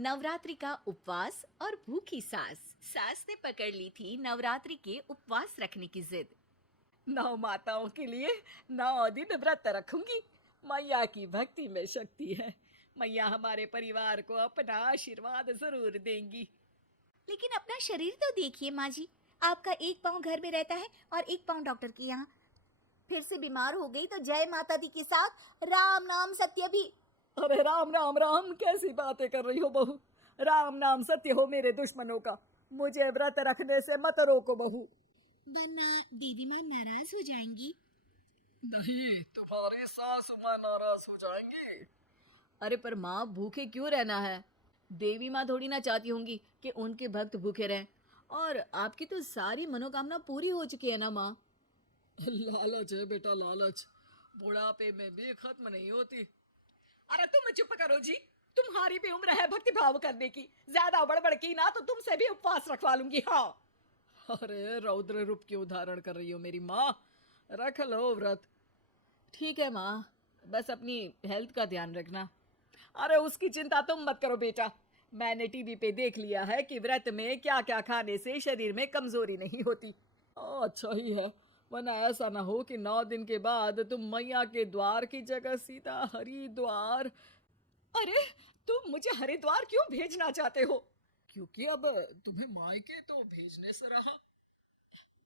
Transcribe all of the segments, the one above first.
नवरात्रि का उपवास और भूखी सास। सास ने पकड़ ली थी नवरात्रि के उपवास रखने की जिद। 9 माताओं के लिए 9 दिन व्रत रखूंगी। मैया की भक्ति में शक्ति है। मैया हमारे परिवार को अपना आशीर्वाद जरूर देंगी। लेकिन अपना शरीर तो देखिए माँ जी, आपका एक पाँव घर में रहता है और एक पाँव डॉक्टर के यहाँ। फिर से बीमार हो गई तो जय माता दी के साथ राम नाम सत्य भी। अरे राम राम राम, कैसी बातें कर रही हो बहू। राम नाम सत्य हो मेरे दुश्मनों का। मुझे व्रत रखने से मत रोको बहू। वरना देवी माँ नाराज हो जाएंगी। नहीं, तुम्हारी सासू माँ नाराज हो जाएंगी। अरे पर माँ, भूखे क्यों रहना है? देवी माँ थोड़ी ना चाहती होंगी कि उनके भक्त भूखे रहें। और आपकी तो सारी मनोकामना पूरी हो चुकी है ना माँ। लालच है बेटा, लालच बुढ़ापे में भी खत्म नहीं होती। अरे तुम चुप करो जी। तुम्हारी भी उम्र है भक्ति भाव करने की। ज्यादा बड़बड़ की ना तो तुमसे भी उपवास रखवा लूंगी। हाँ। अरे रौद्र रूप की उदाहरण कर रही हो मेरी माँ। रख लो व्रत। ठीक है माँ, बस अपनी हेल्थ का ध्यान रखना। अरे उसकी चिंता तुम मत करो बेटा। मैंने टीवी पे देख लिया है कि व्रत में क्या क्या खाने से शरीर में कमजोरी नहीं होती। अच्छा ही है, वरना ऐसा ना हो कि 9 दिन के बाद तुम मैया के द्वार की जगह सीधा हरिद्वार। अरे तुम मुझे हरिद्वार क्यों भेजना चाहते हो? क्योंकि अब तुम्हें मायके तो भेजने से रहा।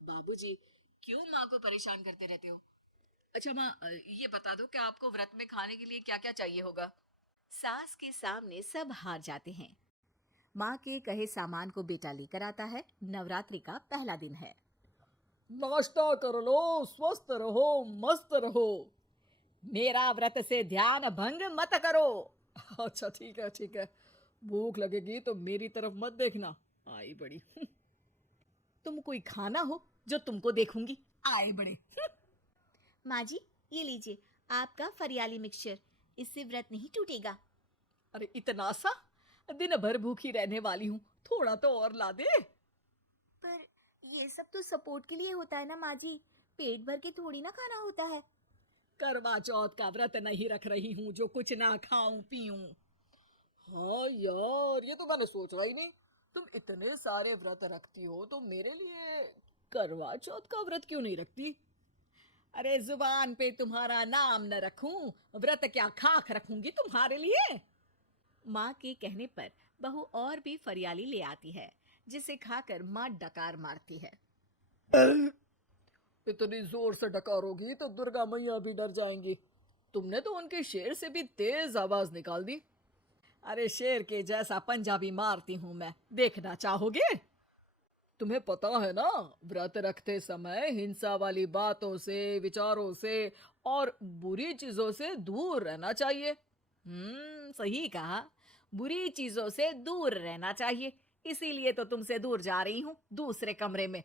बाबूजी, क्यों माँ को परेशान करते रहते हो? अच्छा माँ, ये बता दो कि आपको व्रत में खाने के लिए क्या क्या चाहिए होगा। सास के सामने सब हार जाते हैं। माँ के कहे सामान को बेटा लेकर आता है। नवरात्रि का पहला दिन है। नाश्ता कर लो, स्वस्थ रहो, मस्त रहो। मेरा व्रत से ध्यान भंग मत करो। अच्छा ठीक है ठीक है। भूख लगेगी तो मेरी तरफ मत देखना। आई बड़ी। तुम कोई खाना हो जो तुमको देखूंगी। आए बड़े। माँ जी, ये लीजिए आपका फरियाली मिक्सचर। इससे व्रत नहीं टूटेगा। अरे इतना सा? दिन भर भूखी रहने वाली हूँ, थोड़ा तो और ला दे। पर ये सब तो सपोर्ट के लिए होता है ना माँ जी, पेट भर के थोड़ी ना खाना होता है। करवा चौथ का व्रत नहीं रख रही हूँ जो कुछ ना खाऊं पीऊं। हाँ यार, ये तो मैंने सोचा ही नहीं। तुम इतने सारे व्रत रखती हो तो मेरे लिए करवा चौथ का व्रत क्यों नहीं रखती? अरे जुबान पे तुम्हारा नाम न रखूं, व्रत क्या खाक रखूंगी तुम्हारे लिए। माँ के कहने पर बहू और भी फरियाली ले आती है, जिसे खाकर माँ डकार मारती है। इतनी जोर से डकारोगी तो दुर्गा मैया भी डर जाएंगी। तुमने तो उनके शेर से भी तेज आवाज निकाल दी। अरे शेर के जैसा पंजाबी मारती हूं मैं, देखना चाहोगे? तुम्हें पता है ना, व्रत रखते समय हिंसा वाली बातों से, विचारों से और बुरी चीजों से दूर रहना चाहिए। सही कहा। बुरी चीजों से दूर रहना चाहिए। इसीलिए तो तुमसे दूर जा रही हूँ, दूसरे कमरे में।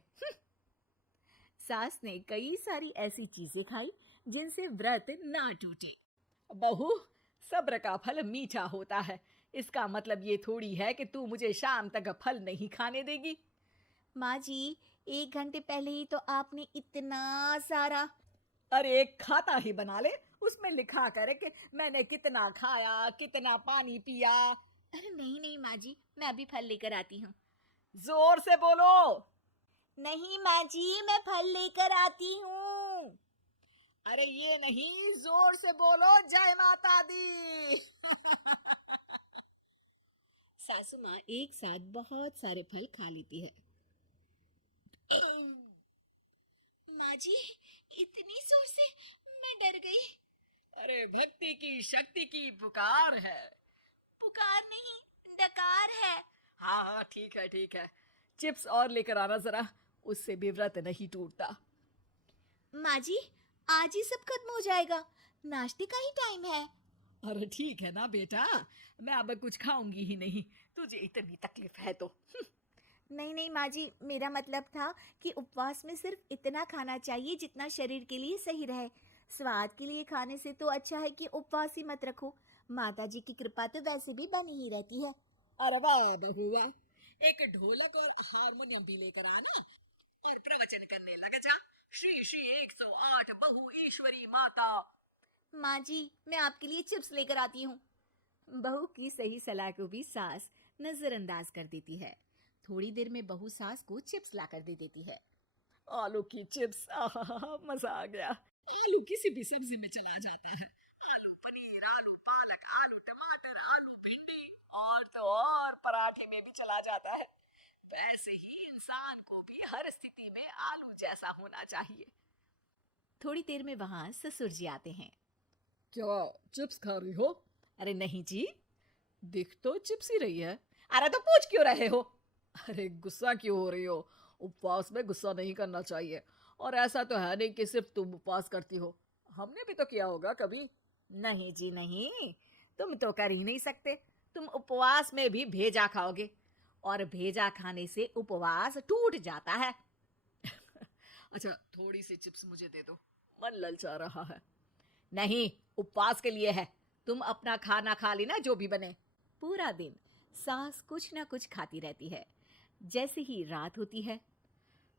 सास ने कई सारी ऐसी चीजें खाई जिनसे व्रत ना टूटे। बहू, सब्र का फल मीठा होता है। इसका मतलब ये थोड़ी है कि तू मुझे शाम तक फल नहीं खाने देगी। माँ जी, 1 घंटे पहले ही तो आपने इतना सारा। अरे एक खाता ही बना ले, उसमें लिखा करे कि मैंने कितना खाया, कितना पानी पिया। अरे नहीं नहीं माँ जी, मैं अभी फल लेकर आती हूँ। जोर से बोलो। नहीं माँ जी, मैं फल लेकर आती हूँ। अरे ये नहीं, जोर से बोलो, जय माता दी। सासू माँ एक साथ बहुत सारे फल खा लेती है। माँ जी, इतनी जोर से मैं डर गई। अरे भक्ति की शक्ति की पुकार है। पुकार नहीं, डकार है। हाँ हाँ ठीक है ठीक है। चिप्स और लेकर आना जरा, उससे भी व्रत नहीं टूटता। माँ जी, आज ही सब खत्म हो जाएगा, नाश्ते का ही टाइम है। अरे ठीक है ना बेटा, मैं अब कुछ खाऊंगी ही नहीं, तुझे इतनी तकलीफ है तो। नहीं नहीं माँ जी, मेरा मतलब था कि उपवास में सिर्फ इतना खाना चाहिए जितना शरीर के लिए सही रहे। स्वाद के लिए खाने से तो अच्छा है कि उपवास ही मत रखो। माता जी की कृपा तो वैसे भी बनी ही रहती है। अरे वाह बहू वाह, एक ढोलक और हारमोनियम भी लेकर आना और प्रवचन करने लग जा। श्री श्री 108 बहु ईश्वरी माता। माँ जी, मैं आपके लिए चिप्स लेकर आती हूँ। बहू की सही सलाह को भी सास नजरअंदाज कर देती है। थोड़ी देर में बहू सास को चिप्स ला कर दे देती है। आलू की चिप्स, आहा मजा आ गया। आलू किसी भी सब्जी में चला जाता है। आलू पनीर, आलू पालक, आलू टमाटर, आलू भिंडी और तो और पराठे में भी चला जाता है। वैसे ही इंसान को भी हर स्थिति में आलू जैसा होना चाहिए। थोड़ी देर में वहां ससुर जी आते हैं। क्या चिप्स खा रही हो? अरे नहीं जी, दिख तो चिप्स ही रही है। अरे तो पूछ क्यों रहे हो? अरे गुस्सा क्यों हो रही हो? उपवास में गुस्सा नहीं करना चाहिए। और ऐसा तो है नहीं कि सिर्फ तुम उपवास करती हो, हमने भी तो किया होगा कभी। नहीं जी नहीं, तुम तो कर ही नहीं सकते। तुम उपवास में भी भेजा खाओगे और भेजा खाने से उपवास टूट जाता है। अच्छा थोड़ी सी चिप्स मुझे दे दो, मन ललचा रहा है। नहीं, उपवास के लिए है। तुम अपना खाना खा लेना जो भी बने। पूरा दिन सास कुछ ना कुछ खाती रहती है। जैसे ही रात होती है,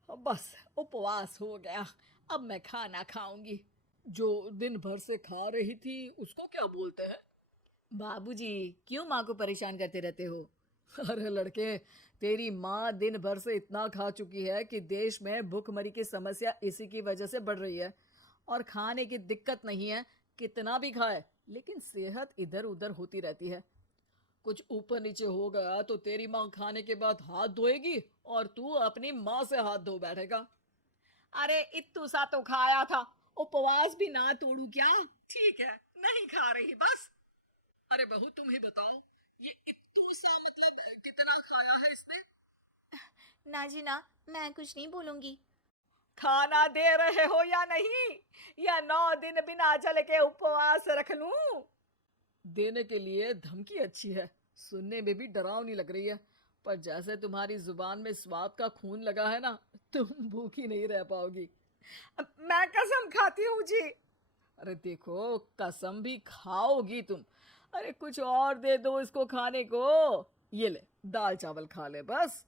बस उपवास हो गया, अब मैं खाना खाऊंगी। जो दिन भर से खा रही थी उसको क्या बोलते हैं? बाबूजी क्यों माँ को परेशान करते रहते हो? अरे लड़के, तेरी माँ दिन भर से इतना खा चुकी है कि देश में भूखमरी की समस्या इसी की वजह से बढ़ रही है। और खाने की दिक्कत नहीं है, कितना भी खाए, लेकिन सेहत इधर उधर होती रहती है। कुछ ऊपर नीचे हो गया तो तेरी माँ खाने के बाद हाथ धोएगी और तू अपनी माँ से हाथ धो बैठेगा। अरे इत्तू सा तो खाया था, उपवास भी ना तोड़ू क्या? ठीक है, नहीं खा रही बस। अरे बहू तुम ही बताओ, ये इत्तू सा मतलब कितना खाया है इसने? ना जी ना, मैं कुछ नहीं बोलूंगी। खाना दे रहे हो या नहीं, या 9 दिन बिना जल के उपवास रख लूं? देने के लिए धमकी अच्छी है, सुनने में भी डरावनी लग रही है। पर जैसे तुम्हारी जुबान में स्वाद का खून लगा है ना, तुम भूखी नहीं रह पाओगी। मैं कसम खाती हूँ जी। अरे देखो, कसम भी खाओगी तुम। अरे कुछ और दे दो इसको खाने को। ये ले, दाल चावल खा ले बस।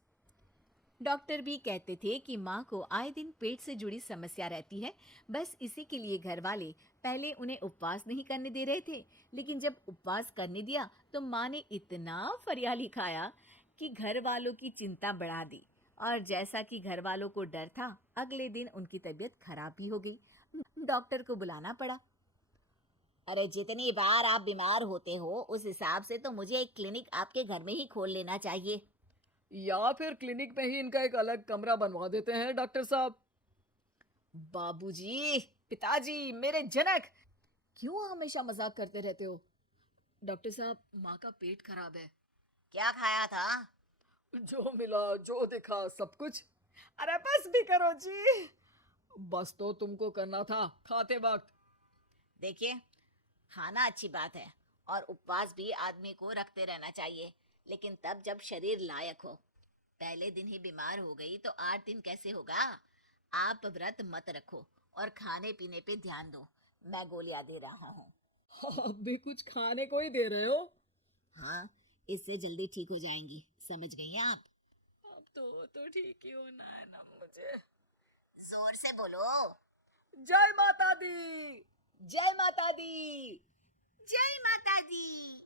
डॉक्टर भी कहते थे कि माँ को आए दिन पेट से जुड़ी समस्या रहती है। बस इसी के लिए घर वाले पहले उन्हें उपवास नहीं करने दे रहे थे, लेकिन जब उपवास करने दिया तो माँ ने इतना फरियाली खाया कि घर वालों की चिंता बढ़ा दी। और जैसा कि घर वालों को डर था, अगले दिन उनकी तबीयत खराब भी हो गई। डॉक्टर को बुलाना पड़ा। अरे जितनी बार आप बीमार होते हो उस हिसाब से तो मुझे एक क्लिनिक आपके घर में ही खोल लेना चाहिए। या फिर क्लिनिक में ही इनका एक अलग कमरा बनवा देते हैं डॉक्टर साहब। बाबूजी, पिताजी, मेरे जनक, क्यों हमेशा मजाक करते रहते हो? डॉक्टर साहब, माँ का पेट खराब है। क्या खाया था? जो मिला जो दिखा सब कुछ। अरे बस भी करो जी। बस तो तुमको करना था खाते वक्त। देखिए, खाना अच्छी बात है और उपवास भी आदमी को रखते रहना चाहिए, लेकिन तब जब शरीर लायक हो। पहले दिन ही बीमार हो गई तो 8 दिन कैसे होगा? आप व्रत मत रखो और खाने पीने पे ध्यान दो। मैं गोलियां दे रहा हूँ। अब भी कुछ खाने को ही दे रहे हो? हाँ, इससे जल्दी ठीक हो जाएंगी, समझ गई आप? अब तो ठीक ही होना है ना मुझे। जोर से बोलो। जय माता दी। जय माता दी। जय माता दी।